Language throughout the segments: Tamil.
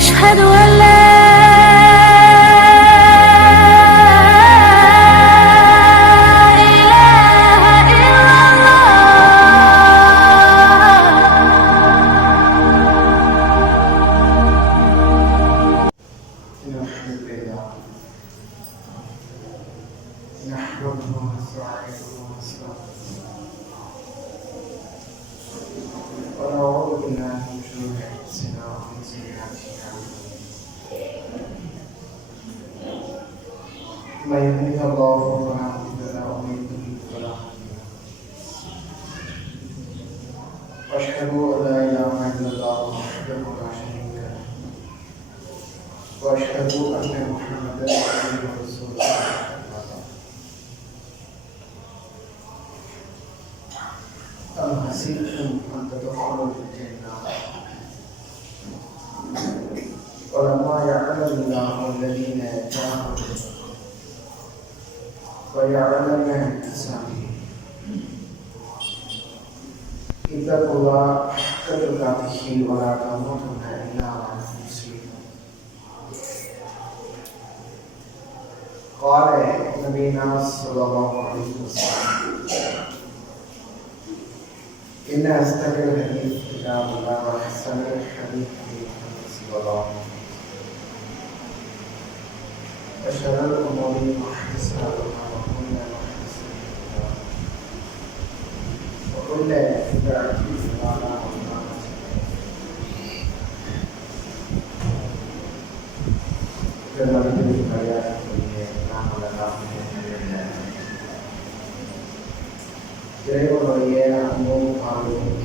أشهد أن لا إله إلا الله. الحمد لله نحمده ونستعينه ونستغفره ونعوذ بالله من شرور أنفسنا ومن سيئات أعمالنا من يهده الله فلا مضل له ومن يضلل فلا هادي له وأشهد أن لا إله إلا الله وحده لا شريك له وأشهد أن محمدا عبده ورسوله أم حسبتم أن تدخلوا الجنة ولما يعلم الله الذين جاهدوا ويعلم الصابرين اتقوا الله حق تقاته ولا تموتن إلا وأنتم مسلمون. قال نبينا صلى الله عليه وسلم إن أصدق الحديث كتاب الله وأحسن الحديث محمد صلى الله عليه وسلم وشر الأمور محدثاتها وكل محدثة بدعة وكل بدعة ضلالة இறைவனுடைய அன்பும் ஆர்வமும்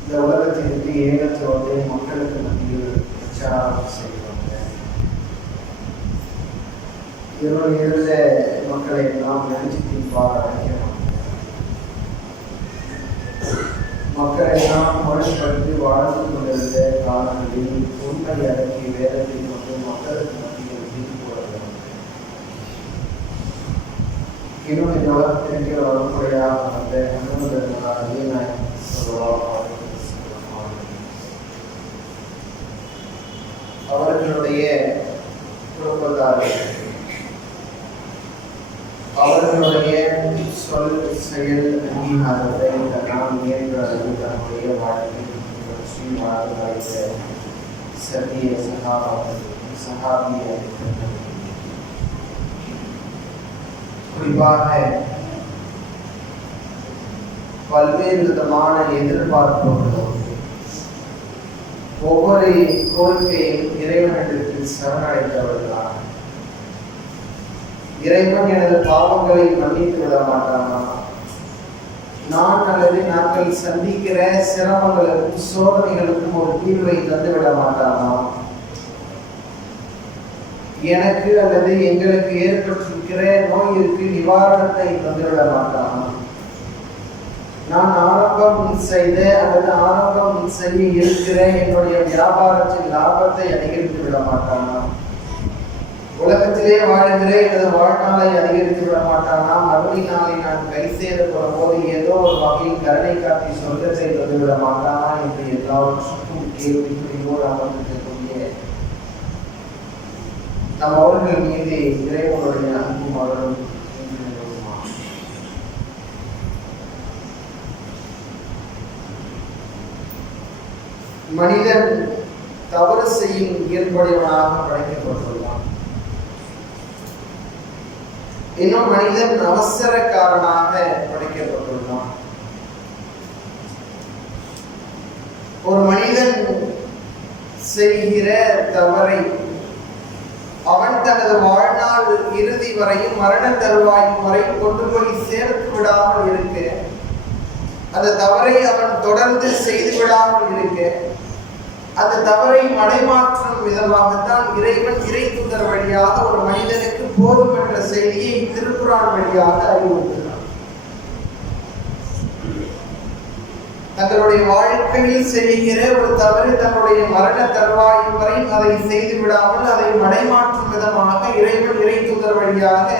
இந்த உலகத்திற்கு ஏகத்தோடு மக்களுக்கு மத்தியில் பிரச்சாரம் செய்வாங்க. இருள் இருந்த மக்களை எல்லாம் நினைச்சு தீர்ப்பாக அழைக்கிறாங்க. மக்களை எல்லாம் முறைப்படுத்தி வாழ்ந்து கொண்டிருந்த காலங்களில் உண்மை அடக்கி வேதத்தை கொண்டு மக்களுக்கு மத்தியில் தீர்ப்பு போடுகிறாங்க. இன்னும் இந்த உலகத்திற்கு வழிமுறையாக வந்த அவர்களுடைய குடும்பத்தார்கள் அவர்களுடைய சொல் செயல் அங்கீகாரத்தை நாம் இயன்ற அளவு தன்னுடைய வாழ்க்கையில் வாழ்ந்த சத்திய சகாபிய குறிப்பாக பல்வேறு விதமான எதிர்பார்ப்புகளோடு ஒவ்வொரு கோரிக்கையும் இறைவனிடத்தில் சரணடைந்தவர்களாக இறைவன் எனது பாவங்களை மன்னித்து விட மாட்டானா, நான் அல்லது நாங்கள் சந்திக்கிற சிரமங்களுக்கும் சோதனைகளுக்கும் ஒரு தீர்வை தந்து விட மாட்டானா, எனக்கு அல்லது எங்களுக்கு ஏற்பட்டிருக்கிற நோயிற்கு நிவாரணத்தை தந்துவிட மாட்டானா, நான் ஆரம்பம் செய்த அல்லது ஆரம்பம் செய்ய இருக்கிற என்னுடைய வியாபாரத்தின் லாபத்தை அதிகரித்து விட மாட்டானா, உலகத்திலே வாழ்கிற எனது வாழ்நாளை அதிகரித்து விட மாட்டானா, மறுபடி நாளை நான் கை சேரப்படும் போது ஏதோ ஒரு வகையில் கருணை காட்டி சொர்க்கத்தை தந்துவிட மாட்டானா என்று எல்லாவற்றுக்கும் கேள்விக்குறியோடு அமர்ந்திருக்கக்கூடிய நம் அவர்கள் மீது இறைவனுடைய அன்பும் அவர்களும் மனிதன் தவறு செய்யும் இயல்புடையவனாக படைக்கப்பட்டுள்ளான். இன்னும் மனிதன் அவசரக்காரனாக படைக்கப்பட்டுள்ளான். ஒரு மனிதன் செய்கிற தவறை அவன் தனது வாழ்நாள் இறுதி வரையும் மரண தருவாயும் வரை கொண்டு போய் சேர்த்து விடாமல் இருக்க, அந்த தவறை அவன் தொடர்ந்து செய்து விடாமல் இருக்க, அந்த தவறை மடைமாற்றும் விதமாகத்தான் இறைவன் இறை தூதர் வழியாக ஒரு மனிதனுக்கு போதும் என்ற செய்தியை திருக்குரான் வழியாக அறிவுறுத்தினார். தங்களுடைய வாழ்க்கையில் செய்கிற ஒரு தவறு தன்னுடைய மரண தருவாயும் வரை அதை செய்து விடாமல் அதை மடைமாற்றும் விதமாக இறைவன் இறை தூதர் வழியாக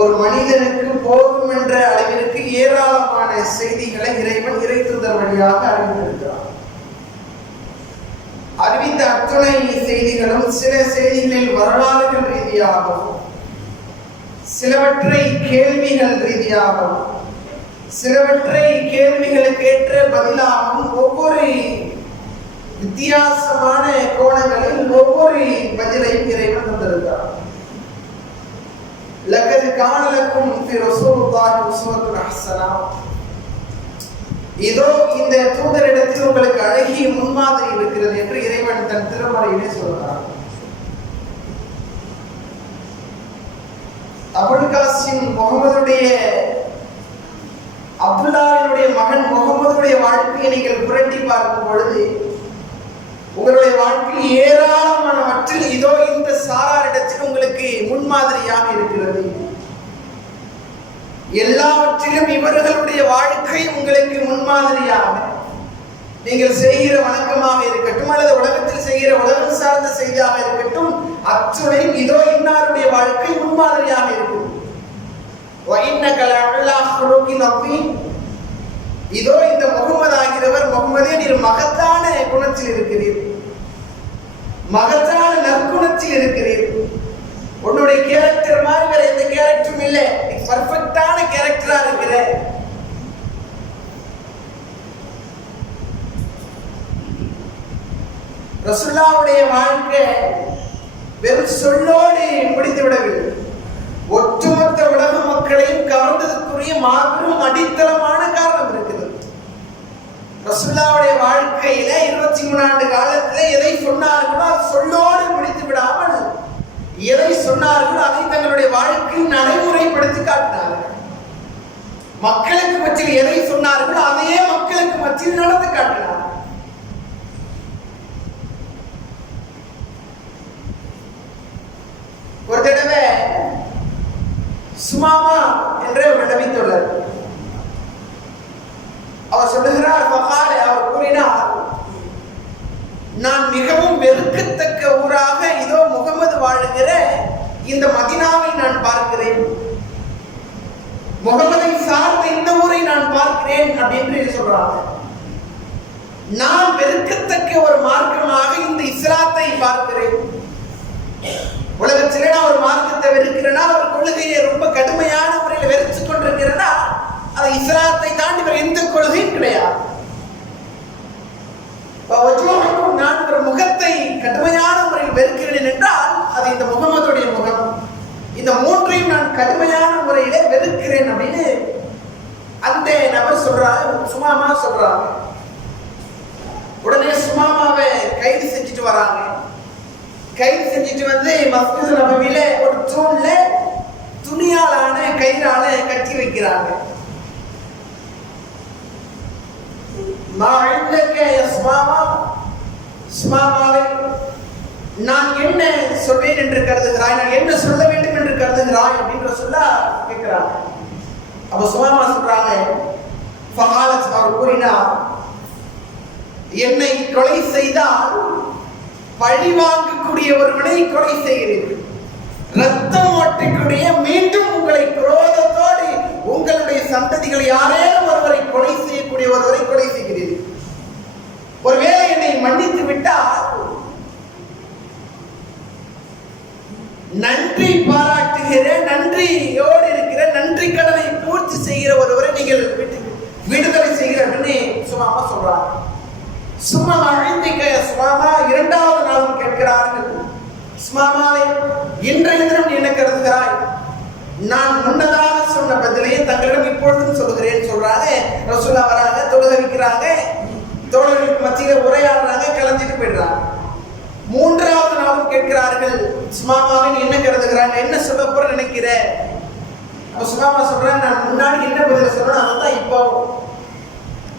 ஒரு மனிதனுக்கு போதும் என்ற அளவிற்கு ஏராளமான செய்திகளை இறைவன் இறை தூதர் வழியாக அறிவித்திருக்கிறார். அறிவித்த அத்துணை செய்திகளும் சில செய்திகளில் வரலாறுகள் ரீதியாகவும், சிலவற்றை கேள்விகள் ரீதியாகவும், சிலவற்றை கேள்விகளுக்கு ஏற்ற பதிலாகவும், ஒவ்வொரு வித்தியாசமான கோணங்களில் ஒவ்வொரு பதிலையும் இறைவன் தந்திருக்கிறார். லகத் கான லக்கும் ஃபீ ரசூலில்லாஹி உஸ்வத்துன் ஹஸனா, இதோ இந்த தூதரிடத்தில் உங்களுக்கு அழகிய முன்மாதிரி இருக்கிறது என்று இறைவன் தன் திருமறையிலே சொல்கிறார். அபுல் காசிம் முகமதுடைய அப்துல்லாவினுடைய மகன் முகமதுடைய வாழ்க்கையை நீங்கள் புரட்டி பார்க்கும் பொழுது உங்களுடைய வாழ்க்கையில் ஏராளமானவற்றில் இதோ இந்த சாராரிடத்தில் உங்களுக்கு முன்மாதிரியாக இருக்கிறது. எல்லாவற்றிலும் இவர்களுடைய வாழ்க்கை உங்களுக்கு முன்மாதிரியாக, நீங்கள் செய்கிற வணக்கமாக இருக்கட்டும் அல்லது உலகத்தில் செய்கிற உலகம் சார்ந்த செய்தியாக இருக்கட்டும், அத்துணையும் இதோ இன்னாருடைய வாழ்க்கை முன்மாதிரியாக இருக்கும். இதோ இந்த முகமது ஆகிறவர், முகமதே நீர் மகத்தான குணத்தில் இருக்கிறீர், மகத்தான நற்குணத்தில் இருக்கிறீர், உன்னுடைய கேரக்டர் மாதிரி வேற எந்த கேரக்டரும் இல்லை, பர்ஃபெக்டான கேரக்டரா இருக்கிற. ரசூலுல்லாஹ்வுடைய வாழ்க்கை வெறும் சொல்லோடு முடிந்து விடவில்லை, ஒட்டுமொத்த உலக மக்களையும் கவர்ந்ததற்குரிய மாபெரும் அடித்தளமான காரணம் இருக்குது. ரசூலுல்லாஹ்வுடைய வாழ்க்கையில 23 ஆண்டு காலத்துல எதை சொன்னார்களோ அது சொல்லோடு முடித்து விடாமல், எதை சொன்னார்களோ அதை தங்களுடைய வாழ்க்கையில் நடைமுறைப்படுத்தி காட்டினார்கள். மக்களுக்கு மத்தியில் எதை சொன்னார்களோ அதையே மக்களுக்கு மத்தியில் நடந்து காட்டினார்கள். ஒரு தடவை சுமாமா என்ற ஒரு நபி தோழர் அவர் சொல்லுகிறார், அவர் கூறினார், நான் மிகவும் வெறுக்கத்தக்க ஊராக இதோ முகமது வாழுகிற இந்த மதீனாவை நான் பார்க்கிறேன், முகமதை சார்ந்த இந்த ஊரை நான் பார்க்கிறேன் அப்படின்னு சொல்றாங்க. நான் வெறுக்கத்தக்க ஒரு மார்க்கமாக இந்த இஸ்லாத்தை பார்க்கிறேன். உலகத்திலே நான் ஒரு மார்க்கத்தை வெறுக்கிறேன்னா, ஒரு கொள்கையை ரொம்ப கடுமையான முறையில் வெறுத்து கொண்டிருக்கிறேன்னா, அது இஸ்லாத்தை தாண்டி வேறு எந்த கொள்கையும் கிடையாது. நான் ஒரு முகத்தை கடுமையான முறையில் வெறுக்கிறேன் என்றால் அது இந்த முகமதுடைய முகம். இந்த மூன்றையும் நான் கடுமையான முறையில வெறுக்கிறேன் அப்படின்னு அந்த நபர் சொல்றாங்க, சுமாமா சொல்றாங்க. உடனே சுமாமாவை கைது செஞ்சுட்டு வராங்க. கைது செஞ்சுட்டு வந்து மஸ்ஜித் நபவியில ஒரு தூண்ல துணியாலான கயிறால கட்டி வைக்கிறாங்க. நான் என்ன சொல்வேன் என்று கருதுகிறாய், நான் என்ன சொல்ல வேண்டும் என்று கருதுகிறாய் அப்படின்ற சொல்ல கேட்கிறாங்க. அப்ப சுமாமா சொல்றாங்க, அவர் கூறினார், என்னை கொலை செய்தால் பழி வாங்கக்கூடிய ஒருவனை கொலை செய்கிறீர்கள், ரத்தம் ஓட்டக்கூடிய மீண்டும் உங்களை குரோதத்தோடு உங்களுடைய சந்ததிகள் யாரேனும் ஒருவரை கொலை செய்யக்கூடிய ஒருவரை கொலை செய்கிறீர்கள். ஒருவேளை என்னை மன்னித்து விட்டால் நன்றி பாராட்டுகிற, நன்றியோடு இருக்கிற, நன்றி கடனை பூர்த்தி செய்கிற ஒருவரை நீங்கள் விடுதலை செய்கிறீர்கள் சுமாமா சொல்றாங்க. சுமாமா அழைந்திக்க சுமாமா இரண்டாவது நாளும் கேட்கிறார்கள், சுமாமாவை இன்றைய தினம் என்ன கருதுகிறாய்? நான் முன்னதாக சொன்ன பதிலையே தங்களிடம் இப்பொழுதும் சொல்லுகிறேன் சொல்றாங்க. ரசூலுல்லாஹ் வராங்க, தொழுகை வைக்கிறாங்க, தோழர்களுக்கு மத்தியில் உரையாடுறாங்க, கலந்துட்டு போயிடுறாங்க. மூன்றாவது நாளும் கேட்கிறார்கள், சுமாமாவின் என்ன கருதுகிறாங்க, என்ன சொல்ல போற நினைக்கிற? அப்ப சுமாமா சொல்றாங்க, நான் முன்னாடி என்ன பதில் சொல்றேன் அதான் இப்போ.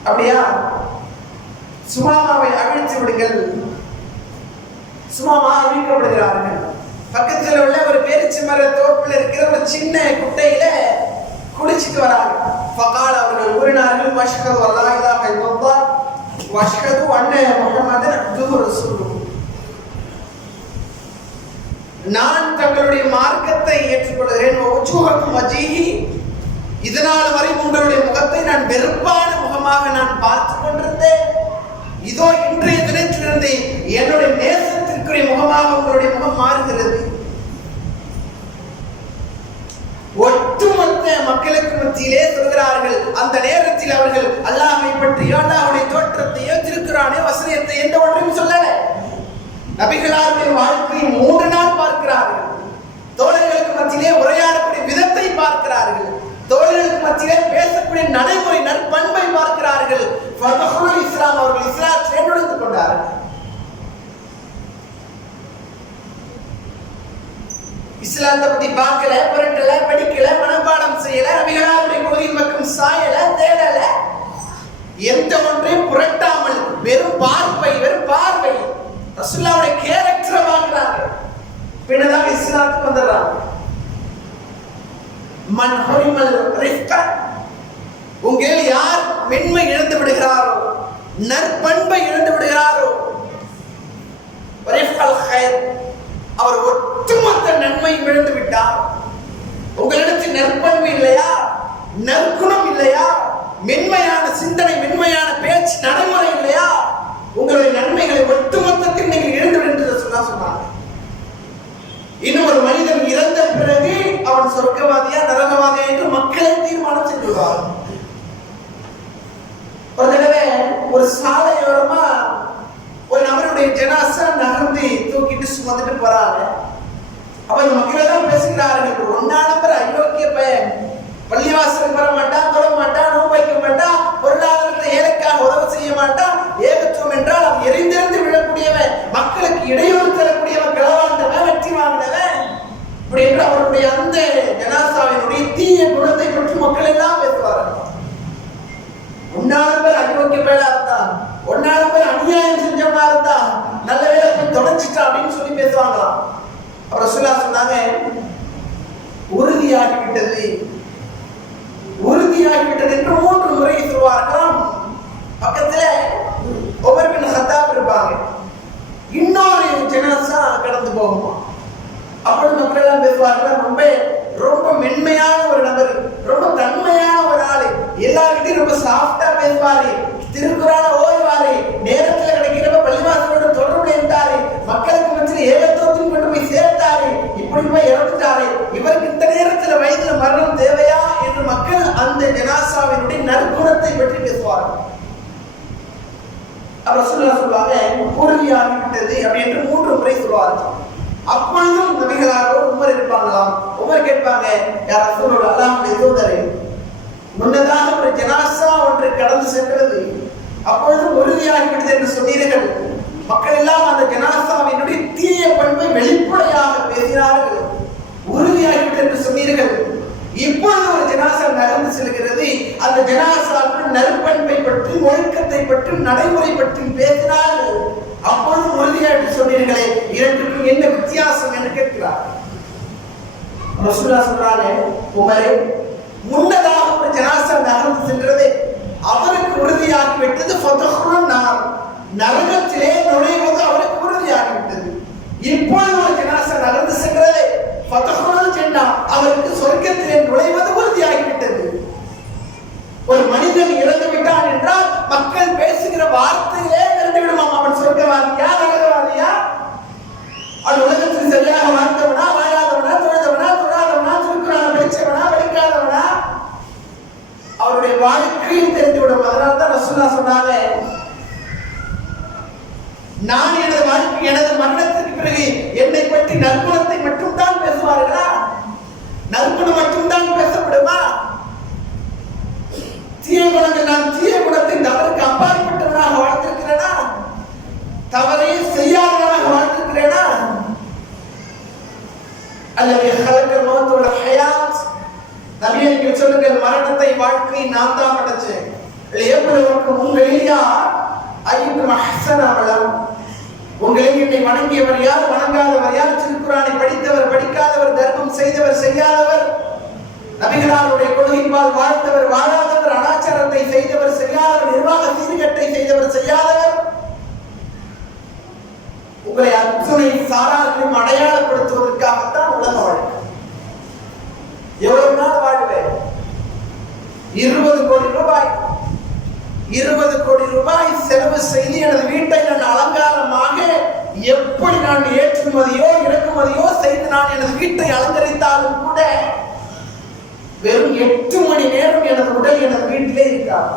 அப்படியா, சுமாமாவை அழித்து விடுங்கள். சுமாமா அழிக்கப்படுகிறார்கள். பக்கத்தில் உள்ள ஒரு பேரிச்சி மர தோப்பில் இருக்கிற ஒரு சின்ன குட்டையில குளிச்சுட்டு வராங்க. ஃபகால் அவர்கள் கூறினார்கள், வஷ்ஹது அல்லா இலாஹ இல்லல்லாஹ் வஷ்ஹது அன்ன முஹம்மதன் அப்துஹு ரசூலுஹு. நான் தங்களுடைய மார்க்கத்தை ஏற்றுக்கொள்கிறேன். வஜூஹக்கும் வஜீஹி, இதனால் வரை உங்களுடைய முகத்தை நான் வெறுப்பான முகமாக நான் பார்த்து கொண்டிருந்தேன். இதோ இன்றைய தினத்திலிருந்து என்னுடைய மாறுகிறது. ஒட்டுமொத்த மக்களுக்கு மத்தியிலே சொல்கிறார்கள். அந்த நேரத்தில் அவர்கள் அல்லாஹ்வை பற்றியோ அல்லாஹ்வுடைய தோற்றத்தையோ திருக்குரானோ வசனத்தை எந்த ஒன்றையும் சொல்லல. நபிகளாருடைய வாழ்க்கையை 3 நாள் பார்க்கிறார்கள். தோழர்களுக்கு மத்தியிலே உரையாடக்கூடிய விதத்தை பார்க்கிறார்கள். தோழர்களுக்கு மத்தியிலே பேசக்கூடிய நடைமுறை நற்பண்பை பார்க்கிறார்கள். இஸ்லாம் அவர்கள் இஸ்லாத்தை நுழைந்து கொண்டார்கள். இஸ்லாத்தை பத்தி பார்க்கல, புரட்டல, படிக்கல, மனப்பாடம் செய்யல, நபிகளாருடைய கொள்கையின் பக்கம் சாயல, தேடல, எந்த ஒன்றையும் புரட்டாமல் வெறும் பார்வை ரசூலுல்லாஹ்வுடைய கேரக்டரை பார்க்கிறாங்க. பின்னதாக இஸ்லாத்துக்கு வந்துடுறாங்க. மன் ஹுரிமல் ரிஃப்க, உங்களில் யார் மென்மை இழந்து விடுகிறாரோ, நற்பண்பை இழந்து விடுகிறாரோ, ரிஃப்கல் கைர், அவர் ஒட்டுமொத்த நன்மை இழந்து விட்டார். உங்களிடத்தில் நற்பண்பு இல்லையா, நற்குணம் இல்லையா, மென்மையான சிந்தனை, மென்மையான பேச்சு, நடைமுறை இல்லையா, உங்களுடைய நன்மைகளை ஒட்டுமொத்தத்தில் நீங்கள் இழந்து விடுகிறது சொன்னாங்க. இன்னும் ஒரு மனிதன் இறந்த பிறகு அவன் சொர்க்கவாதியா நரகவாதியா என்று மக்களை தீர்மானம் செய்துள்ளார். ஒரு தடவை ஒரு சாலையோரமா ஒரு நபருடைய ஜனாசா நகர்ந்து தூக்கிட்டு சுமந்துட்டு போறாங்க. அப்ப இந்த மக்கள் எல்லாம் பேசுகிறார்கள், ஒன்னா நம்பர் அயோக்கிய பையன், பள்ளிவாசலுக்கு வர மாட்டான், தொழ மாட்டான், நோன்பு வைக்க மாட்டான், பொருளாதாரத்தை ஏழைக்காக உதவி செய்ய மாட்டான், ஏகத்துவம் என்றால் அவன் எரிந்திருந்து விழக்கூடியவன், மக்களுக்கு இடையூறு தரக்கூடியவன், களவாண்டவன், வெற்றி வாங்கினவன், இப்படி என்று அவருடைய அந்த ஜனாசாவினுடைய தீய குணத்தை பற்றி மக்கள் எல்லாம் பேசுவார்கள். ஒன்னாலும் பேர் அயோக்கிய பேரா இருந்தா, ஒன்னாலும் பேர் அநியாயம் செஞ்சவனா இருந்தா, நல்ல வேலை போய் தொலைச்சிட்டா அப்படின்னு சொல்லி பேசுவாங்களாம். அப்புறம் ரசூலுல்லாஹ் சொன்னாங்க, உறுதியாகிவிட்டது என்று 3 முறை சொல்வார்களாம். பக்கத்துல உமர் பின் கத்தாப் இருப்பாங்க. இன்னொரு ஜனாசா கடந்து போகுமா, அப்பொழுது மக்கள் எல்லாம் பேசுவார்கள், ரொம்ப மென்மையான ஒரு நபர், ரொம்ப தன்மையான ஒரு ஆளு, எல்லார்கிட்டையும் ரொம்ப சாஃப்டா பேசுவாரு, திருக்குறான ஓய்வாரு, நேரத்தில் கிடைக்கிறப்ப பள்ளிவாசலோட தொடர்பு இருந்தாரு, மக்களுக்கு மத்தியில் ஏகத்துவத்தையும் கொண்டு போய் சேர்த்தாரு, இப்படி போய் இறந்துட்டாரு, இவருக்கு இந்த நேரத்தில் வயதுல மரணம் தேவையா என்று மக்கள் அந்த ஜனாசாவினுடைய நற்குணத்தை பற்றி பேசுவார்கள். அவர் சொல்லுவாங்க, உறுதியாகிவிட்டது அப்படி என்று 3 முறை சொல்வார்கள். அப்பொழுதும் நபிகளாரோடு உமர் இருப்பாங்களாம். உமர் கேட்பாங்க, யார் ரசூலுல்லாஹ் அல்லாஹ்வுடைய தூதரே, முன்னதாக ஒரு ஜனாசா ஒன்று கடந்து சென்றது, அப்பொழுதும் உறுதியாகிவிட்டது என்று சொன்னீர்கள், மக்கள் எல்லாம் அந்த ஜனாசாவினுடைய தீய பண்பை வெளிப்படையாக பேசினார்கள், உறுதியாகிவிட்டது என்று சொன்னீர்கள், இப்பொழுது ஒரு ஜனாசா நகர்ந்து செல்கிறது, அந்த ஜனாசாவின் நற்பண்பை பற்றி, ஒழுக்கத்தை பற்றி, நடைமுறை பற்றி பேசினார்கள், அப்பொழுது உறுதியாக சொன்னீர்களே, இரண்டுக்கும் என்ன வித்தியாசம் என்று கேட்கிறார். ரசூலுல்லாஹ் சொல்றாங்க, உமரே, முன்னதாக ஒரு ஜனாசா நகர்ந்து சென்றது, அவருக்கு உறுதியாகிவிட்டது, நரகத்திலே நுழைவது அவருக்கு உறுதியாகிவிட்டது. இப்பொழுது ஒரு ஜனாசா நகர்ந்து சென்றது, அவருக்கு சொர்க்கத்திலே நுழைவது உறுதியாகிவிட்டது. ஒரு மனிதன் இறந்து விட்டான் என்றால் மக்கள் பேசுகிற வார்த்தையிலே இறந்து விடுமாம், அவன் சொர்க்கவாதியா நரகவாதியா, அவன் உலகத்தில் சரியாக வாழ்ந்தவனா வாழாதவனா, தொழுதவனா தொழாதவனா, திருக்குறான படிச்சவனா படிக்காதவனா, அவருடைய வாழ்க்கையில் தெரிந்துவிடும். அதனால்தான் ரசூலுல்லாஹ் சொன்னாங்க, நான் எனது வாழ்க்கை, எனது மரணத்திற்கு பிறகு என்னை பற்றி நற்குணத்தை மட்டும் தான் பேசுவார்களா, நற்குணம் மட்டும் தான் பேசப்படுமா, தீய குணங்கள், நான் தீய குணத்தின் தவறுக்கு அப்பாற்பட்டவனாக வாழ்ந்திருக்கிறேனா, தவறே செய்யாதவனாக வாழ்ந்திருக்கிறேனா, அல்லது ஹலக்கல் மௌத் வல் ஹயாத், நபியே நீங்கள் சொல்லுங்கள், மரணத்தை வாழ்க்கை நான் தான் படைச்சேன், எப்பொழுதும் உங்களில் யார் ஐயுக்கும் அஹ்ஸன அமலம், உங்களில் என்னை வணங்கியவர் யார், வணங்காதவர் யார், திருக்குறானை படித்தவர் படிக்காதவர், தர்மம் செய்தவர் செய்யாதவர், நபிகளாருடைய கொள்கையின்பால் வாழ்ந்தவர் வாழாதவர், அனாச்சாரத்தை செய்தவர் செய்யாதவர், நிர்வாக சீர்கேட்டை செய்தவர் செய்யாதவர், உங்களை அத்துணை சாரார்களையும் அடையாளப்படுத்துவதற்காகத்தான் உலக வாழ்க்கை. எவ்வளவு நாள் வாழ்வேன்? 20 கோடி ரூபாய் 20 கோடி ரூபாய் செலவு செய்து எனது வீட்டை நான் அலங்காரமாக எப்படி நான் ஏற்றுமதியோ இறக்குமதியோ செய்து நான் எனது வீட்டை அலங்கரித்தாலும் கூட வெறும் 8 மணி நேரம் எனது உடல் எனது வீட்டிலே இருக்காது.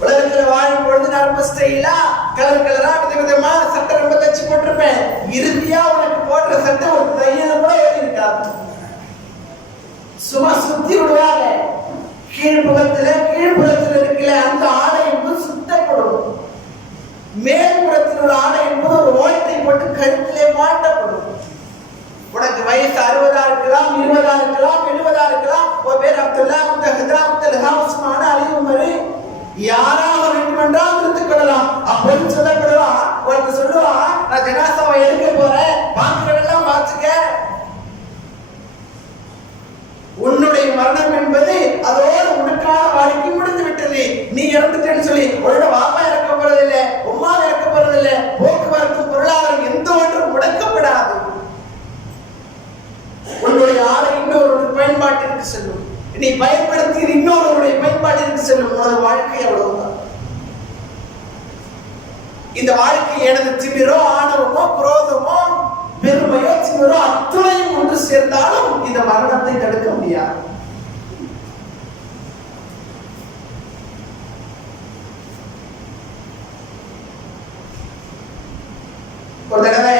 உலகத்துல வாழும் பொழுது நான் ரொம்ப ஸ்டைலா கலர் கலரா விதவிதமா சட்டை ரொம்ப தச்சு போட்டிருப்பேன். இறுதியா உனக்கு போடுற சட்டை ஒரு தையல கூட இருக்காது. சும்மா சுத்தி விடுவாங்க. கீழ்ப்புறத்துல இருக்கிற அந்த ஆடை என்பது சுத்தப்படும். மேல்புறத்தில் உள்ள ஆடை என்பது ஒரு ஓட்டை போட்டு கழுத்திலே மாட்டப்படும். உனக்கு வயசு 60 இருக்கலாம், 20 இருக்கலாம், 70 இருக்கலாம். ஒரு பேர் அப்துல்லா, அப்துல்லா, உஸ்மான், அலி, உமர் யாராக வேண்டுமென்றால் எடுத்துக் கொள்ளலாம். அப்படி சொல்லப்படுவா. உனக்கு சொல்லுவா, நான் ஜனாசாவை எடுக்க போறேன், பாக்குறதெல்லாம் பார்த்துக்க. உன்னுடைய மரணம் என்பது அதோடு உனக்கான வாழ்க்கை முடிந்து விட்டது. நீ இறந்துட்டேன்னு சொல்லி உன்னோட வாப்பா இறக்க போறதில்லை, உமா இறக்க போறதில்லை. போக்குவரத்து பொருளாதாரம் எந்த ஒன்றும் முடக்கப்படாது. உன்னுடைய ஆளை இன்னொரு பயன்பாட்டிற்கு செல்லும். நீ பயன்படுத்தி இன்னொருடைய பயன்பாட்டிற்கு செல்லும். உனது வாழ்க்கை அவ்வளவுதான். இந்த வாழ்க்கை எனது திமிரோ ஆணவமோ குரோதமோ பெருமையோ திமிரோ அத்துணையும் ஒன்று சேர்ந்தாலும் இந்த மரணத்தை தடுக்க முடியாது. ஒரு தடவை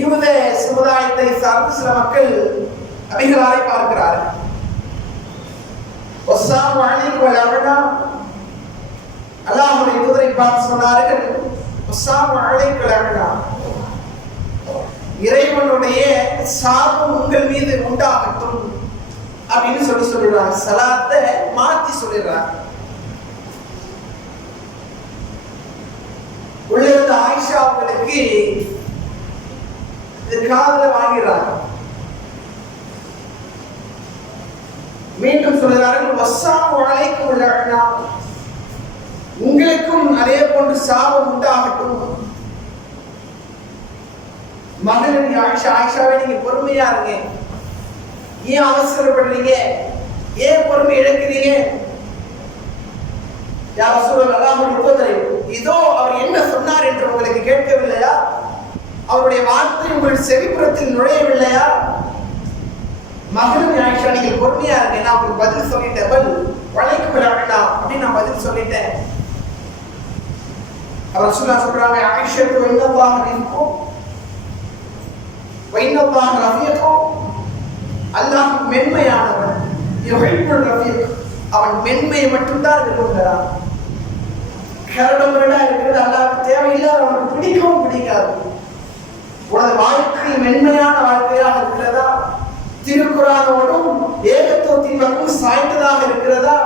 யூத சமுதாயத்தை சார்ந்த சில மக்கள் அபிகளாரை பார்க்கிறார்கள். அல்லாஹ்வுடைய தூதரை பார்த்து சொன்னார்கள், இறைவனுடைய சாபம் உங்கள் மீது உண்டாகட்டும் அப்படின்னு சொல்லிடுறாங்க. சலாத்தை மாத்தி சொல்லிடுறாங்க. உள்ளிருந்த ஆயிஷா அவங்களுக்கு இது காதுல வாங்கிறாங்க. மீண்டும் சொல்கிறார்கள், உங்களுக்கும் அதே போன்று சாபம் உண்டாகட்டும். மகளிர் ஆயிஷாவை நீங்க பொறுமையா இருங்க. ஏன் அவசரப்படுறீங்க? ஏன் பொறுமை இழக்கிறீங்க? யார் சொல்லுவாங்க, இதோ அவர் என்ன சொன்னார் என்று உங்களுக்கு கேட்கவில்லையா? அவருடைய வார்த்தை உங்கள் செவிப்புறத்தில் நுழையவில்லையா? மகளிர் ஆயிஷா நீங்கள் பொறுமையா இருங்க, நான் உங்களுக்கு பதில் சொல்லிட்டேன். வளைக்கு விட வேண்டாம் அப்படின்னு நான் பதில் சொல்லிட்டேன். அவர் சொல்றாங்க, ஆயிஷத்து வைனல்லாஹ் ரஃபீக்கும் வைனல்லாஹ் ரஃபீக்கும். அல்லாஹ் மென்மையானவன். யுஹிப்புல் ரஃபீக், அவன் மென்மையை மட்டும்தான் விரும்புகிறான். கரடுமுரடா இருக்கிறது அல்லாஹ்வுக்கு தேவையில்லை, அவனுக்கு பிடிக்கவும் பிடிக்காது. உனது வாழ்க்கை மென்மையான வாழ்க்கையாக இருக்கிறதா? திருக்குறானோடும் ஏகத்துவத்தின் பக்கம் சாய்ந்ததாக இருக்கிறதா?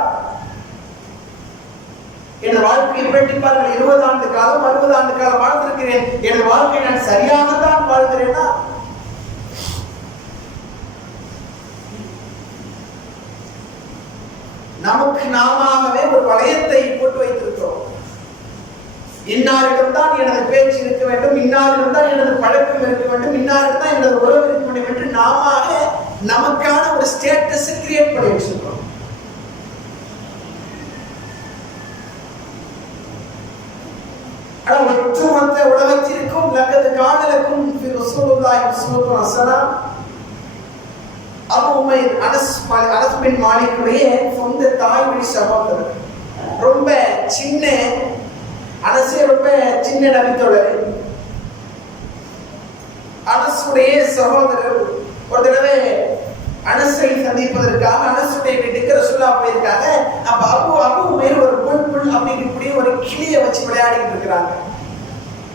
எனது வாழ்க்கையை பிரட்டிப்பார்கள். 20 ஆண்டு காலம் 60 ஆண்டு காலம் வாழ்ந்திருக்கிறேன். எனது வாழ்க்கை நான் சரியாகத்தான் வாழ்கிறேனா? நமக்கு நாமவே ஒரு வளையத்தை போட்டு வைத்திருக்கிறோம். இன்னாரிடம் தான் எனது பேச்சு இருக்க வேண்டும், இன்னாரிடம் தான் எனது பழக்கம் இருக்க வேண்டும், இன்னாரிடம் தான் எனது உறவு இருக்க வேண்டும் என்று நாம நமக்கான ஒரு ஸ்டேட்டஸ் கிரியேட் பண்ணி வச்சிருக்கிறோம். ஆனா ஒட்டுமொத்த உலகத்திற்கும் லக்கது காணலுக்கும் ரசூலுல்லாஹி ஸல்லல்லாஹு அலைஹி வஸல்லம் அபூ உமைர் அனஸ் பின் மாலிக்குடைய சொந்த தாய்வழி சகோதரர். ரொம்ப சின்ன அனஸே ரொம்ப சின்ன நபித்தோழர். அனஸுடைய சகோதரர் ஒரு தடவை அனஸை சந்திப்பதற்காக அனஸுடைய வீட்டுக்கு ரசூலுல்லாஹ் போயிருக்காங்க. அப்ப அபூ உமைர் ஒரு புல் அப்படின்னு இப்படி ஒரு கிளியை வச்சு விளையாடிட்டு இருக்கிறாங்க.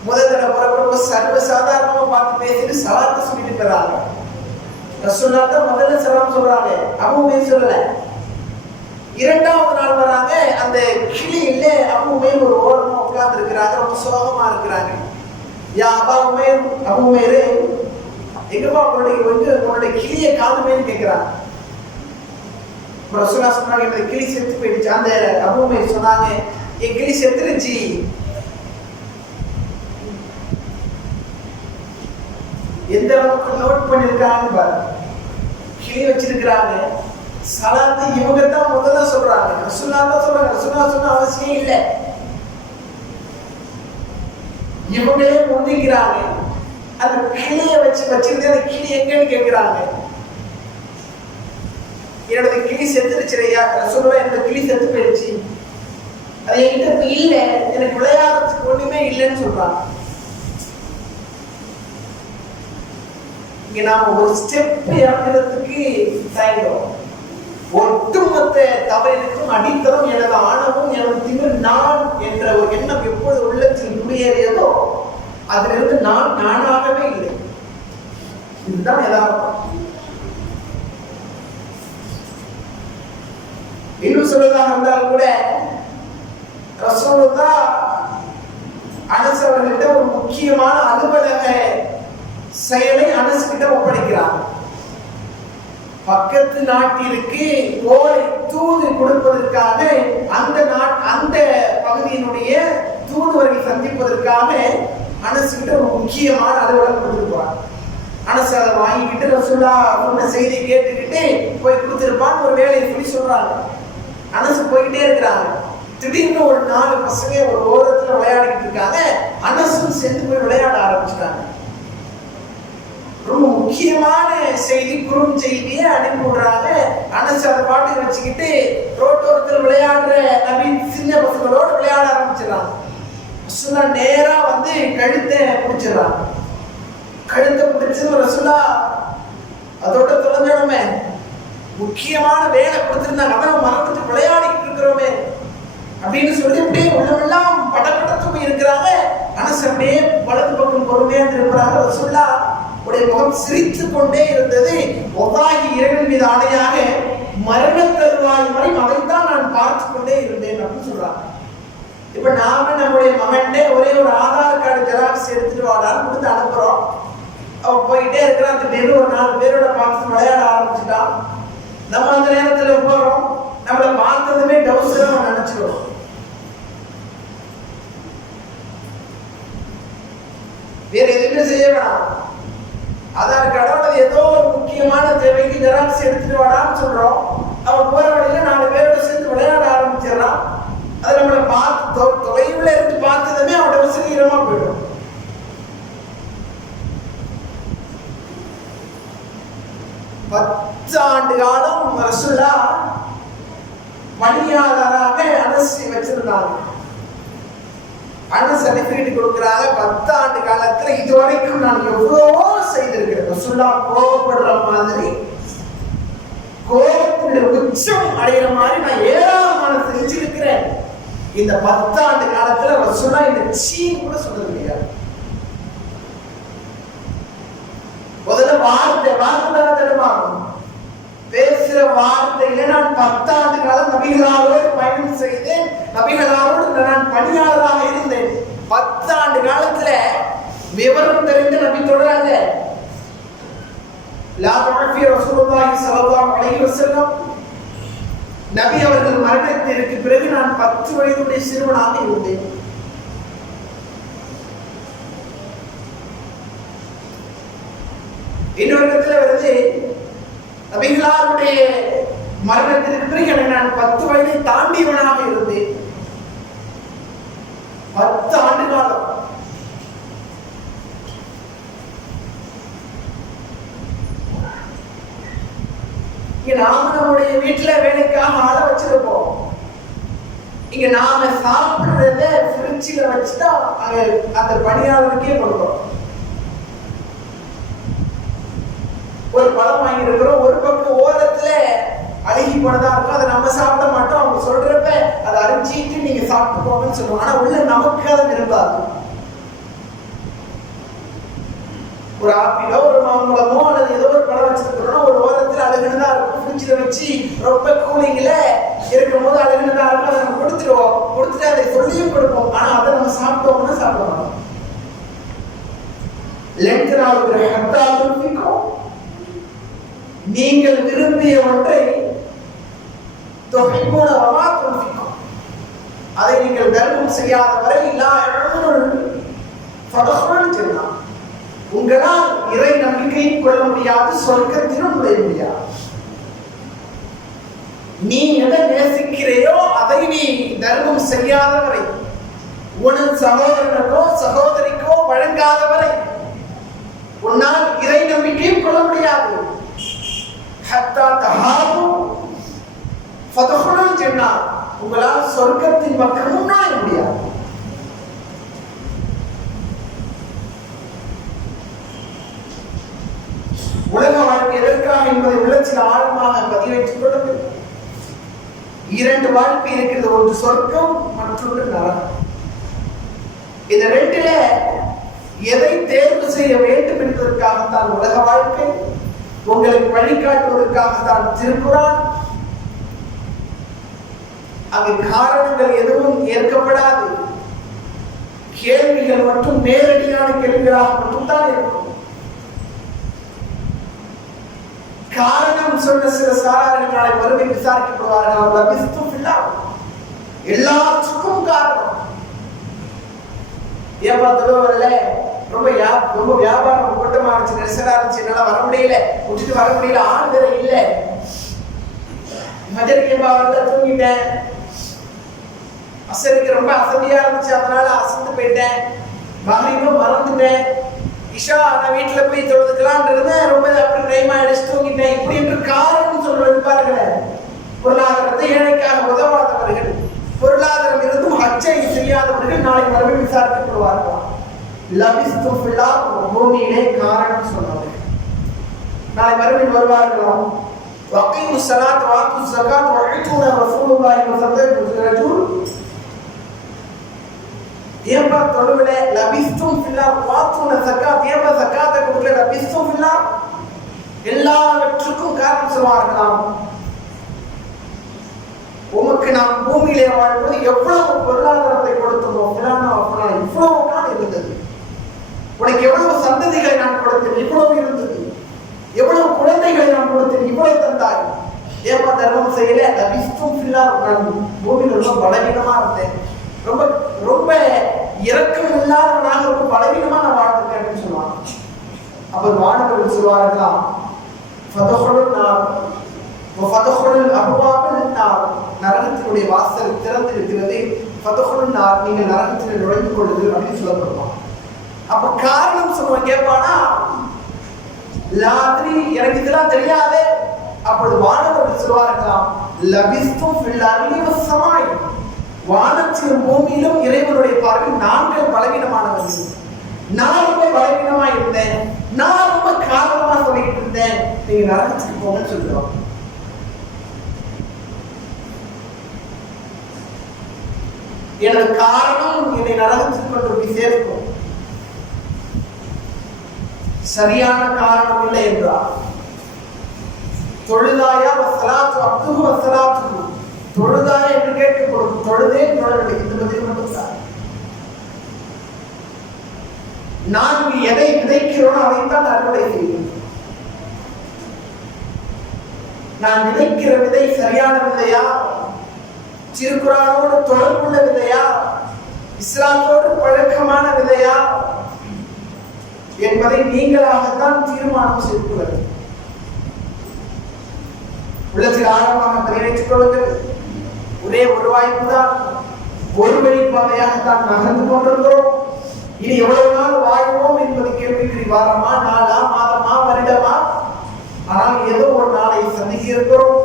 முதல் தடவை போறப்ப சர்வ சாதாரணமா பார்த்து பேசிட்டு சலாத்தை சொல்லிட்டு போறாங்க. ரசூலுல்லாஹ் தான் முதல்ல சலாம் சொல்றாங்க, அபூ உமைர் சொல்லல. இரண்டாவது நாள் வராங்க, அந்த கிளி இல்ல, அபூ உமைர் ஒரு ஓரமா உட்கார்ந்து இருக்கிறாங்க, ரொம்ப சோகமா இருக்கிறாங்க. யா அபூ உமைர் எங்கப்பா உன்னுடைய கிளியை காணுமேன்னு கேட்கிறாங்க. ரசூலுல்லாஹ் சொன்னாங்க, என்னோட கிளி செத்து போயிடுச்சு. அந்த அபூ உமைர் சொன்னாங்க, என் கிளி செத்துருச்சு. எந்த அளவுக்கு நோட் பண்ணிருக்காங்க பாரு. கிளி வச்சிருக்கிறாங்க, சலாத்து இவங்க தான் முதல்ல சொல்றாங்க, ரசூலுல்லாஹ் தான் சொல்றாங்க. ரசூலுல்லாஹ் சொன்ன அவசியம் இல்லை, இவங்களே முந்திக்கிறாங்க. அந்த கிளியை வச்சிருந்து அந்த கிளி எங்கன்னு கேட்கிறாங்க. என்னோட கிளி செத்துருச்சுரையா, ரசூலுல்லாஹ் என்னோட கிளி செத்து போயிடுச்சு, அது என்கிட்ட இல்லை, எனக்கு விளையாடுறதுக்கு ஒண்ணுமே இல்லைன்னு சொல்றாங்க. இங்க நாம ஒரு ஸ்டெப் இறங்குறதுக்கு தயங்குறோம். ஒட்டுமொத்த தவறிற்கும் அடித்தளம் எனது ஆணவம், எனது திமிர், நான் என்ற ஒரு எண்ணம் எப்பொழுது உள்ளத்தில் குடியேறியதோ அதிலிருந்து நான் நானாகவே இல்லை. இதுதான் யதார்த்தம். இன்னும் சொல்றதாக இருந்தால் கூட ரசூலுல்லாஹ் அனஸ் அவர்கிட்ட ஒரு முக்கியமான அலுவலக செயலை அனஸ் கிட்ட ஒப்படைக்கிறார். பக்கத்து நாட்டிற்கு போரை தூது கொடுப்பதற்காக அந்த பகுதியினுடைய தூதுவரை சந்திப்பதற்காக அனஸ் கிட்ட ஒரு முக்கியமான அலுவலகம் கொடுத்திருப்பார். அனஸ் அதை வாங்கிக்கிட்டு ரசூலுல்லாஹ் சொன்ன செய்தியை கேட்டுக்கிட்டு போய் கொடுத்திருப்பான்னு ஒரு வேலையை சொல்லி சொல்றாங்க. அனஸ் போய்கிட்டே இருக்கிறாங்க. திடீர்னு ஒரு 4 பசங்க ஒரு ஓரத்துல விளையாடிட்டு இருக்காங்க. அனஸும் சேர்ந்து போய் விளையாட ஆரம்பிச்சுட்டாங்க. ரொம்ப முக்கியமான செய்தி, குறும் செய்தியை அனுப்பி விடுறாங்க. அனஸ் அதை பாட்டு வச்சுக்கிட்டு ரோட்டோரத்தில் விளையாடுற சின்ன பசங்களோடு விளையாட ஆரம்பிச்சிடறாங்க. ரசூலுல்லாஹ் நேரா வந்து கழுத்தை பிடிச்சிடறாங்க. கழுத்தை பிடிச்சது ரசூலுல்லாஹ் அதோட தொலைஞ்சிடமே, முக்கியமான வேலை கொடுத்திருந்தாங்க, அதான் மறந்துட்டு விளையாடிக்கிட்டு இருக்கிறோமே அப்படின்னு சொல்லி அப்படியே உள்ளமெல்லாம் படப்படத்து இருக்கிறாங்க. அனஸ் அப்படியே வலது பக்கம் பொறுமையா இருக்கிறாங்க. ரசூலுல்லாஹ் உடைய முகம் சிரித்து கொண்டே இருந்தது. ஒதாகி இறைவன் மீது ஆணையாக மரண தருவாய் வரை அதைத்தான் நான் பார்த்து கொண்டே இருந்தேன் அப்படின்னு சொல்றாங்க. இப்ப நாம நம்முடைய மகன்டே ஒரே ஒரு ஆதார் கார்டு ஜெராக்ஸ் எடுத்துட்டு வாடான்னு கொடுத்து அனுப்புறோம். அவன் போயிட்டே இருக்கிறான். திடீர்னு ஒரு 4 பேரோட பார்த்து விளையாட ஆரம்பிச்சுட்டான். நம்ம அந்த நேரத்துல போறோம், நம்மளை பார்த்ததுமே டவுசரா நினைச்சிடுவோம். வேற எதுவுமே செய்ய வேணாம். ஆதார் கார்டோட ஏதோ ஒரு முக்கியமான தேவைக்கு ஜெராக்ஸ் எடுத்துட்டு வாடான்னு சொல்றோம். அவன் போற வழியில 4 பேரோட சேர்ந்து விளையாட ஆரம்பிச்சிடறான். அது நம்மளை பார்த்து தொலைவுல இருந்து பார்த்ததுமே அவனோட விசீரமா போயிடும். பத்து ஆண்டு காலம் ரசூலுல்லாஹ் பணியாளராக அனஸ் வச்சிருந்தாங்க. அனஸ் சர்டிபிகேட் கொடுக்கிறாங்க. 10 ஆண்டு காலத்துல இதுவரைக்கும் நான் எவ்வளவோ செய்திருக்கிறேன். ரசூலுல்லாஹ் கோபப்படுற மாதிரி, கோபத்தினுடைய உச்சம் அடைகிற மாதிரி நான் ஏராளமான செஞ்சிருக்கிறேன். இந்த 10 ஆண்டு காலத்துல ரசூலுல்லாஹ் இந்த சீன் கூட சொல்றது இல்லையா? முதல்ல வார்த்தை தடுமாறும். பேசுற வார்த்தையில நான் 10 ஆண்டு காலம் நபிகளாரோடு பயணம் செய்தேன், நபிகளாரோடு நான் பணியாளராக இருந்தேன். 10 ஆண்டு காலத்துல விவரம் தெரிந்து நபி தொடராங்க. லா துஃபி ரசூலுல்லாஹி ஸல்லல்லாஹு அலைஹி வஸல்லம், நபி அவர்கள் மரணத்திற்கு பிறகு நான் 10 வயதுடைய சிறுவனாக இருந்தேன். இன்னொரு இடத்துல வருது, நபிகளாருடைய மரணத்திற்கு பிறகு நான் 10 வயதை தாண்டியவனாக இருந்தேன். 10 ஆண்டு காலம். இங்க நாம நம்முடைய வீட்டுல வேலைக்காக ஆள வச்சிருப்போம். இங்க நாம சாப்பிடுறத ஃப்ரிட்ஜில் வச்சுட்டா அந்த பணியாளருக்கே கொடுக்கிறோம். ஒரு பழம் வாங்கி இருக்கிறோம், ஒரு பக்கம் ஓரத்துல அழுகி போனதா இருக்கும், அதை நம்ம சாப்பிட மாட்டோம். அவங்க சொல்றப்ப அதை அரிஞ்சிட்டு நீங்க சாப்பிட்டு போங்கன்னு சொல்லுவோம். ஆனா உள்ள நமக்கு அதை விரும்பாது. ஒரு ஆப்பிளோ ஒரு மாம்பழமோ அல்லது ஏதோ ஒரு பழம் வச்சிருக்கிறோம், ஒரு ஓரத்துல அழுகுனதா இருக்கும், ஃப்ரிட்ஜில் வச்சு ரொம்ப கூலிங்ல இருக்கும் போது அழுகுனதா இருக்கும், அதை நம்ம கொடுத்துட்டு அதை சொல்லியும் கொடுப்போம். ஆனா அதை நம்ம சாப்பிட்டோம்னா சாப்பிட மாட்டோம். நீங்கள் விரும்பிய ஒன்றை அதை நீங்கள் தர்மம் செய்யாத வரை உங்களால் இறை நம்பிக்கையும் கொள்ள முடியாது, சொர்க்கத்திலும் நுழைய முடியாது. நீ எதை நேசிக்கிறையோ அதை நீ தர்மம் செய்யாதவரை, உனது சகோதரனுக்கோ சகோதரிக்கோ வழங்காதவரை உன்னால் இறை நம்பிக்கையும் கொள்ள முடியாது. உங்களால் சொர்க்கத்தின் பக்கமும் நுழைய முடியாது. உலக வாழ்க்கை எதற்காக என்பதை உள்ளத்தில் ஆழமாக பதிவேற்றுக் கொள்ளுங்கள். இரண்டு வாழ்க்கை இருக்கிறது, ஒன்று சொர்க்கம், மற்றொன்று நரகம். இந்த ரெண்டில எதை தேர்வு செய்ய வேண்டும் என்பதற்காகத்தான் உலக வாழ்க்கை, உங்களுக்கு வழிகாட்டுவதற்காகத்தான் திருக்குரான். அங்கு காரணங்கள் எதுவும் ஏற்கப்படாது, கேள்விகள் மட்டும் நேரடியான கேள்விகளாக மட்டும்தான் இருக்கும். காரணம் சொன்ன சில சாரார்கள் நாளை மறுமை விசாரிக்கப்படுவார்கள். எல்லாத்துக்கும் காரணம் ஏற்படுத்தல. ரொம்ப வியாபாரம் கூட்டமா இருந்துச்சு, நெரிசலா இருந்துச்சு, என்னால வர முடியல, விட்டுட்டு வர முடியல, ஆள் வேற இல்ல, தூங்கிட்டேன், அசருக்கு ரொம்ப அசதியா இருந்துச்சு, அதனால அசந்து போயிட்டேன், மகரிபும் மறந்துட்டேன், இஷா நான் வீட்டுல போய் தொழுதுக்கலாம் இருந்தேன், ரொம்ப அப்படி டைம் ஆயிடுச்சு, தூங்கிட்டேன், இப்படி என்று காரணம் சொல்வது பாருங்களேன். பொருளாதாரத்தை ஏழைக்காக உதவாதவர்கள், பொருளாதாரம் இருந்தும் ஹஜ்ஜை செய்யாதவர்கள் நாளை மறுபடியும் விசாரிக்கப்படுவார்கள். பூமியிலே காரணம் சொன்னவர்கள் நாளை மறுபடியும் வருவார்களாம். வகீமு ஸலாத் வஆத்து ஸகாத் வஅதூன ரசூலுல்லாஹி ஸல்லல்லாஹு ஏப்பா தொழுவில லபிஸ்தும் ஃபில்லார் வாத்துன ஸகாத், ஏப்பா ஸகாத்தை கொடுக்கல லபிஸ்தும் ஃபில்லார், எல்லாவற்றுக்கும் காரணம் சொல்வார்களாம். உமக்கு நாம் பூமியிலே வாழ்வது எவ்வளவு பொருளாதாரத்தை கொடுத்தோம், இவ்வளவு தான் இருந்தது, உனக்கு எவ்வளவு சந்ததிகளை நான் கொடுத்தேன், இவ்வளவு இருந்தது, எவ்வளவு குழந்தைகளை நான் கொடுத்தேன், இவ்வளவு தந்தாய், ஏப்பா தர்மம் செய்யல லபிஸ்தும் ஃபில்லார், நான் பூமியில் ரொம்ப பலவீனமா இருந்தேன், ரொம்ப ரொம்ப இரக்கம் இல்லாதவனாக ரொம்ப பலவீனமா நான் வாழ்ந்துட்டேன் அப்படின்னு சொல்லுவாங்க. அப்ப மாணவர்கள் சொல்வார்களாம், நரகத்தினுடைய வாசல் திறந்திருக்கிறது, நீங்கள் நரகத்தில் நுழைந்து கொள்ளுது அப்படின்னு சொல்லப்படுவாங்க. அப்ப காரணம் சொல்லுவாங்க, கேட்பானா எனக்கு இதெல்லாம் தெரியாது. அப்பொழுது மாணவர்கள் சொல்வார்களாம், லபிஸ்தும் ஃபில் அர்லி வஸ்ஸமாய், வானத்திலும் பூமியிலும் இறைவனுடைய பார்வையில் நாங்கள் பலவீனமானவர்கள், நான் ரொம்ப பலவீனமா இருந்தேன், நான் ரொம்ப காரணமா சொல்லிட்டு இருந்தேன், நீங்க நரகத்துக்கு போங்கன்னு சொல்லுவாங்க. எனது காரணம் என்னை நரகத்துக்கு கொண்டு போய் சேர்க்கும். சரியான காரணம் இல்லை என்றார். தொழுதாயா வஸ்ஸலாத்து அப்துஹு வஸ்ஸலாத்து, தொழுதாயா என்று கேட்கப்படும், தொழுதே தொழவில்லை, இந்த பதில் மட்டும்தான். நான் எதை விதைக்கிறோனோ அதைத்தான் அறுவடை செய்யும். நான் விதைக்கிற விதை சரியான விதையா, திருக்குரானோடு தொடர்புள்ள விதையா, இஸ்லாத்தோடு பழக்கமான விதையா என்பதை நீங்களாகத்தான் தீர்மானம் செய்து கொள்ளுங்கள். உள்ளத்தில் ஆழமாக பதிவேற்றுக் கொள்ளுங்கள். ஒரே ஒரு வாய்ப்பு தான், ஒரு வழிப்பாதையாகத்தான் நகர்ந்து கொண்டிருக்கிறோம். இனி எவ்வளவு நாள் வாழ்வோம் என்பது கேள்விக்குறி. வாரமா, நாளா, மாதமா, வருடமா? ஆனால் ஏதோ ஒரு நாளை சந்திக்க இருக்கிறோம்.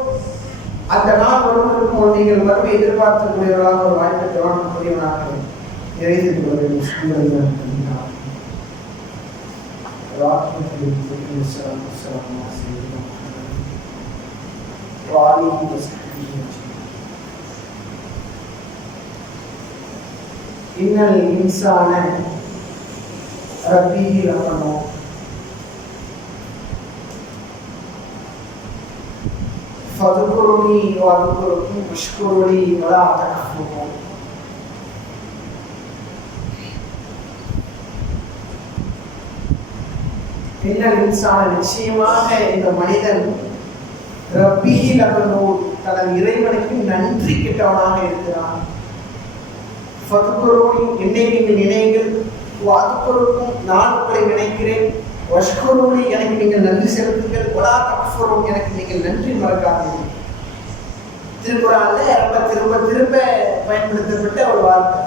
அந்த நாள் வருவதற்கும் நீங்கள் மறுபடியும் எதிர்பார்க்கக்கூடியவர்களாக ஒரு வாய்ப்பை தொடரக்கூடியவனாக இறைந்து இன்னல் இன்சான ரப்பிஹி லகனூ ஃபதுகுருனி வதுகுருக்கும் வஷ்குருனி வலா தக்ஃபுரூன். இன்னல் இன்சான, நிச்சயமாக இந்த மனிதன் ரப்பிஹி லகனூ, தனது இறைவனுக்கு நன்றி கெட்டவனாக இருக்கிறான். ஃபதுகுருனி, என்னை நீங்கள் நினைங்கள், வதுகுருக்கும், நான் உங்களை நினைக்கிறேன், வஷ்குருனி, எனக்கு நீங்கள் நன்றி செலுத்துங்கள், வலா தக்ஃபுரூன், எனக்கு நீங்கள் நன்றி மறக்காதீர்கள். திருக்குறான்ல ரொம்ப திரும்ப திரும்ப பயன்படுத்தப்பட்ட ஒரு வார்த்தை.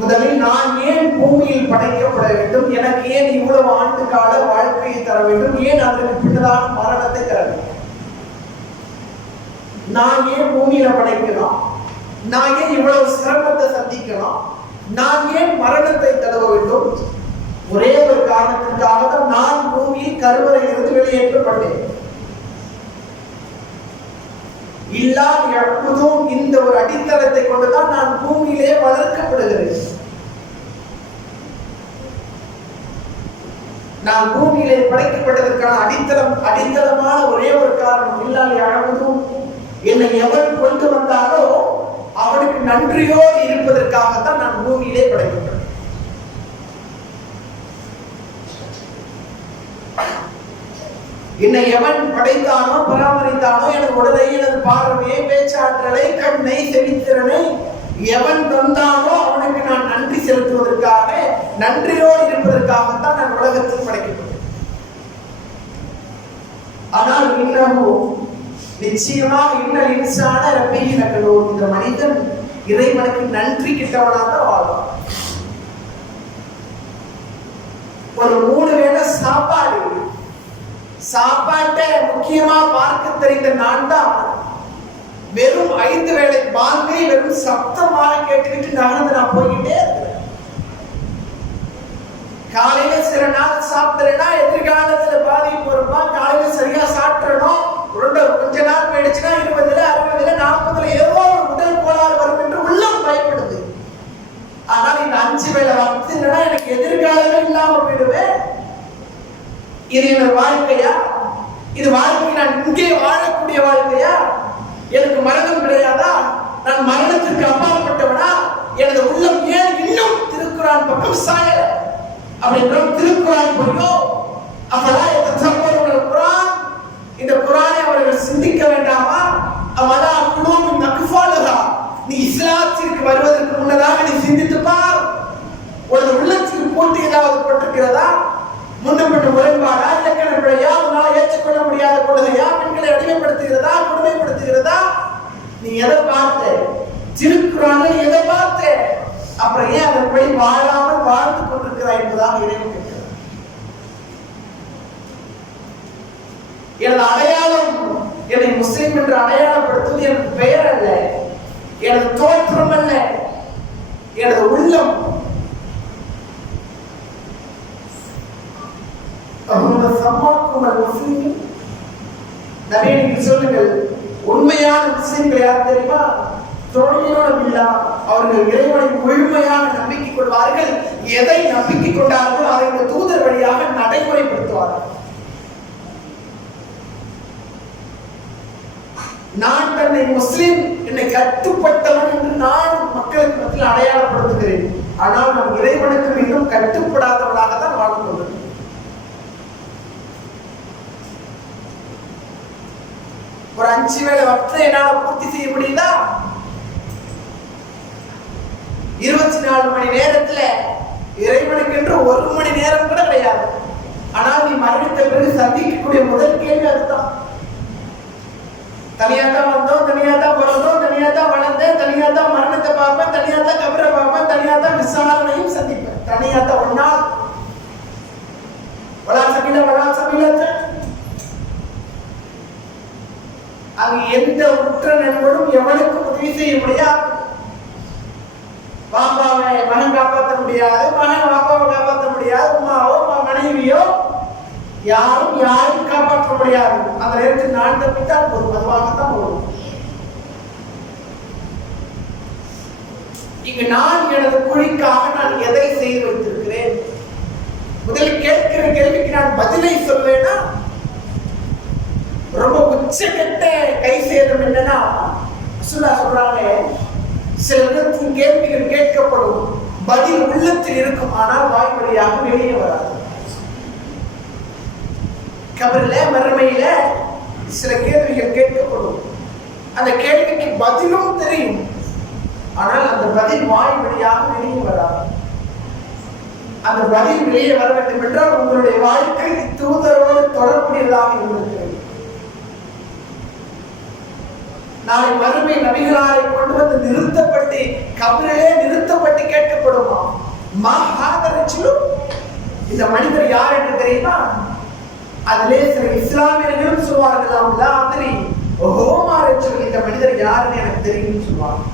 முதலில் நான் ஏன் பூமியில் படைக்கப்பட வேண்டும், எனக்கு ஏன் இவ்வளவு ஆண்டு கால வாழ்க்கையை தர வேண்டும், ஏன் அதற்கு பின்னதாக மரணத்தை தர வேண்டும், நான் ஏன் பூமியில படைக்கணும், நான் ஏன் இவ்வளவு சிரமத்தை சந்திக்கணும், நான் ஏன் மரணத்தை தழுவ வேண்டும், ஒரே ஒரு காரணத்திற்காக தான் நான் பூமியில் கருவறையிலிருந்து வெளியேற்றப்பட்டேன். எப்போதும் இந்த ஒரு அடித்தளத்தை கொண்டுதான் நான் பூமியிலே வளர்க்கப்படுகிறேன். நான் பூமியிலே படைக்கப்பட்டதற்கான அடித்தளமான ஒரே ஒரு காரணம், இல்லாத அழகுதும் என்னை எவன் கொண்டு வந்தாலோ அவனுக்கு நன்றியோடு இருப்பதற்காகத்தான் நான் பூமியிலே படைக்கப்பட்டேன். என்னை எவன் படைத்தானோ பராமரித்தானோ, எனது உடலை, எனது பார்வையை, பேச்சாற்றலை, கண்ணை, செவித்திறனை எவன் தந்தானோ அவனுக்கு நான் நன்றி செலுத்துவதற்காக, நன்றியோடு இருப்பதற்காகத்தான் நான் உலகத்தில் படைக்கப்பட்டேன். ஆனால் இன்னமும் நிச்சயமாக இன்னல் இன்சான ரப்பிஹி லகனூன், இந்த மனிதன் இறைவனுக்கு நன்றி கிட்டவனாக வாழ்வான். ஒரு 3 வேளை சாப்பாட்டை முக்கியமா பார்க்க தெரிந்த நான் தான் வெறும் 5 வேளை பாங்கை வெறும் சப்தமாக கேட்டுக்கிட்டு நகர்ந்து நான் போய்கிட்டே இருக்கிறேன். காலையில சில நாள் சாப்பிட்டேன்னா எதிர்காலத்துல பாதிப்பு வருமா, காலையில சரியா சாப்பிடணும், கொஞ்ச நாள் போயிடுச்சுன்னா 20ல 60ல 40ல ஏதோ ஒரு உடல் கோளாறு வரும் என்று உள்ளம் பயப்படுது. ஆனால் இந்த 5 வேளை வந்ததுன்னா எனக்கு எதிர்காலமே இல்லாம போயிடுவேன். இது என்னோட வாழ்க்கையா? இது வாழ்க்கை நான் இங்கே வாழக்கூடிய வாழ்க்கையா? எனக்கு மரணம் கிடையாதா? நான் மரணத்திற்கு அப்பாற்பட்டவனா? எனது உள்ளம் ஏன் இன்னும் திருக்குரான் பக்கம் சாயல? அப்படின்ற திருக்குரான் புரியும். அப்பதான் குரான், இந்த குரானை அவர்கள் சிந்திக்க வேண்டாமா? அவதா குலூபின் நக்ஃபாலுஹா, நீ இஸ்லாத்திற்கு வருவதற்கு முன்னதாக நீ சிந்தித்து பார். ஒரு உள்ளத்தில் போட்டு ஏதாவது போட்டிருக்கிறதா? முன்னப்பட்ட முரண்பாடா, இலக்கண பிழையா, உன்னால ஏற்றுக்கொள்ள முடியாத கொள்கையா, பெண்களை அடிமைப்படுத்துகிறதா, கொடுமைப்படுத்துகிறதா? நீ எதை பார்த்த? திருக்குறான்ல எதை பார்த்த? அப்புறம் ஏன் அதன்படி வாழாமல் வாழ்ந்து கொண்டிருக்கிறாய் என்பதாக இறைவன் கேட்கிறார். எனது அடையாளம், என்னை முஸ்லிம் என்று அடையாளப்படுத்துவது எனது பெயர் அல்ல, எனது தோற்றம் அல்ல, எனது உள்ளம். சொல்லுங்கள், உண்மையான முஸ்லிம்கள் யார் தெரியுமா? அவர்கள் இறைவனை முழுமையாக நம்பிக்கை கொள்வார்கள். எதை நம்பிக்கை கொண்டார்களோ அதை இந்த தூதர் வழியாக நடைமுறைப்படுத்துவார்கள். நான் தன்னை முஸ்லிம், என்னை கட்டுப்பட்டவன் என்று நான் மக்களுக்கு மத்தியில் அடையாளப்படுத்துகிறேன். ஆனால் நம் இறைவனுக்கு மிகவும் கட்டுப்படாதவனாக தான் வாழ்ந்து கொண்டிருக்கிறேன். ஒரு 5 வேளை வக்தை என்னால பூர்த்தி செய்ய முடியுதா? 24 மணி நேரத்துல இறைவனுக்கு என்று 1 மணி நேரம் கூட கிடையாது. ஆனால் நீ மரணித்த பிறகு சந்திக்கக்கூடிய முதல் கேள்வி அதுதான். தனியா தான் வந்தோம், தனியா தான் பிறந்தோம், தனியா தான் வளர்ந்தேன், தனியா தான் மரணத்தை பார்ப்பேன், தனியா தான் கபரை பார்ப்பேன், தனியா தான் விசாரணையும் சந்திப்பேன், தனியா தான் ஒரு நாள் வளா சபீல அங்கு எந்த உற்ற நண்பனும் எவனுக்கும் உதவி செய்ய முடியாது. பாப்பாவை மகன் காப்பாற்ற முடியாது, மகன் பாப்பாவை காப்பாற்ற முடியாது, உமாவோ மனைவியோ யாரும் காப்பாற்ற முடியாது. அந்த நேரத்தில் நான் தப்பித்தால் போதும், அதுவாகத்தான் போதும். இங்கு நான் எனது குழிக்காக நான் எதை செய்து வைத்திருக்கிறேன்? முதலில் கேட்கிற கேள்விக்கு நான் பதிலை சொல்வேனா? ரொம்ப உச்சகட்ட கை சேதம் என்னன்னா, சொல்றாங்க, சில இடத்தில் கேள்விகள் கேட்கப்படும், பதில் உள்ளத்தில் இருக்கும், ஆனால் வாய் வழியாக வெளியே வராது. கபர்ல மறுமையில சில கேள்விகள் கேட்கப்படும், அந்த கேள்விக்கு பதிலும் தெரியும், ஆனால் அந்த பதில் வாய் வழியாக வெளியே வராது. அந்த பதில் வெளியே வர வேண்டும் என்றால் உங்களுடைய வாழ்க்கை தூதரோடு தொடர்புடையதாக இருந்திருக்கிறது. நாளை மறுமை நபிகளாரை கொண்டு வந்து நிறுத்தப்பட்டு கபரிலே நிறுத்தப்பட்டு கேட்கப்படுமா, இந்த மனிதர் யார் என்று தெரியுமா? அதிலே சில இஸ்லாமியர்களும் சொல்வார்கள், இந்த மனிதர் யாருன்னு எனக்கு தெரியும் சொல்லுவாங்க.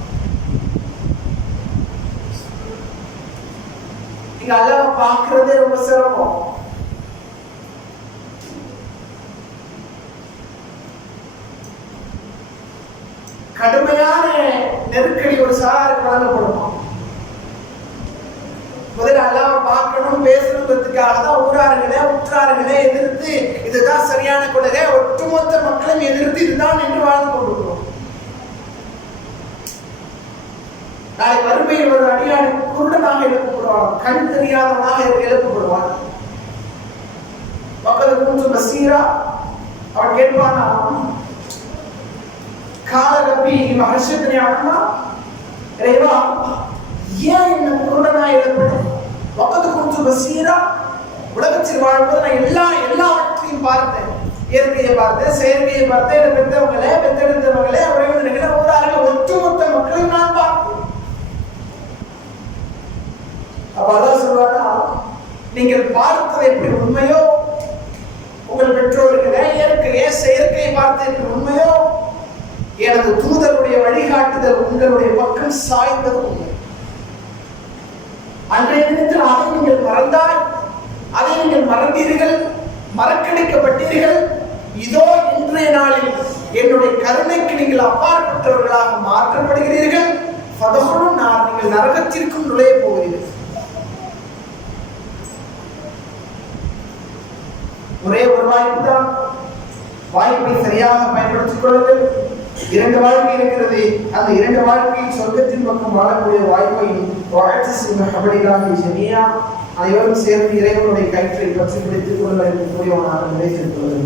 நீங்க அல்லாஹ்வை பார்க்கிறதே ரொம்ப சிரமம். கடுமையான நெருக்கடி ஒரு சாருக்கு வழங்கப்படுமா. முதல்ல அல்லாஹ்வை பார்க்கணும் பேசணுங்கிறதுக்காக தான் ஊரார்களே உற்றார்களே எதிர்த்து இதுதான் சரியான கொள்கை, ஒட்டுமொத்த மக்களும் எதிர்த்து இதுதான் என்று வாழ்ந்து கொண்டிருக்கிறோம். நாளை வறுமையில் ஒரு அடியாடி குருடனாக எழுப்பப்படுவான், கண் தெரியாதவனாக எழுப்பப்படுவான். மக்களுக்கு கொஞ்சம் பசீரா அவன் கேட்பானா, காலகப்பி மகர்ஷத்தினை ஆனா இறைவா ஏன் என்ன குருடனா எழுப்படு? மக்களுக்கு கொஞ்சம் பசீரா உலகத்தில் வாழ்ம்போது நான் எல்லாவற்றையும் பார்த்தேன், இயற்கையை பார்த்தேன், செயற்கையை பார்த்தேன், பெற்றவங்களே பெற்றெடுத்தவங்களே உறவினர்களே ஊரார்கள் ஒட்டுமொத்த மக்களையும் நான் பார்த்தேன். அப்ப அல்லாஹ் சொல்றானா, நீங்கள் பார்த்தது எப்படி உண்மையோ, உங்கள் பெற்றோர்களே இயற்கையை செயற்கையை பார்த்து எப்படி உண்மையோ, எனது தூதருடைய வழிகாட்டுதல் உங்களுடைய பக்கம் சாய்ந்தது உண்மை. அன்றைய தினத்தில் அதை நீங்கள் மறந்தால், அதை நீங்கள் மறந்தீர்கள், மறக்கடிக்கப்பட்டீர்கள். இதோ இன்றைய நாளில் என்னுடைய கருணைக்கு நீங்கள் அப்பாற்பட்டவர்களாக மாற்றப்படுகிறீர்கள். நீங்கள் நரகத்திற்கும் நுழைய போகிறீர்கள். ஒரே ஒரு வாய்ப்பு தான், வாய்ப்பை சரியாக பயன்படுத்திக் கொள்ளுங்கள். 2 வாழ்க்கை இருக்கிறது, அந்த 2 வாழ்க்கையில் சொர்க்கத்தின் பக்கம் வாழக்கூடிய வாய்ப்பையும் அனைவரும் சேர்ந்து இறைவனுடைய கயிற்றை பற்றி பிடித்துக் கொள்ளுங்கள் என்று கூறியவனாக நிலை செலுத்துவது.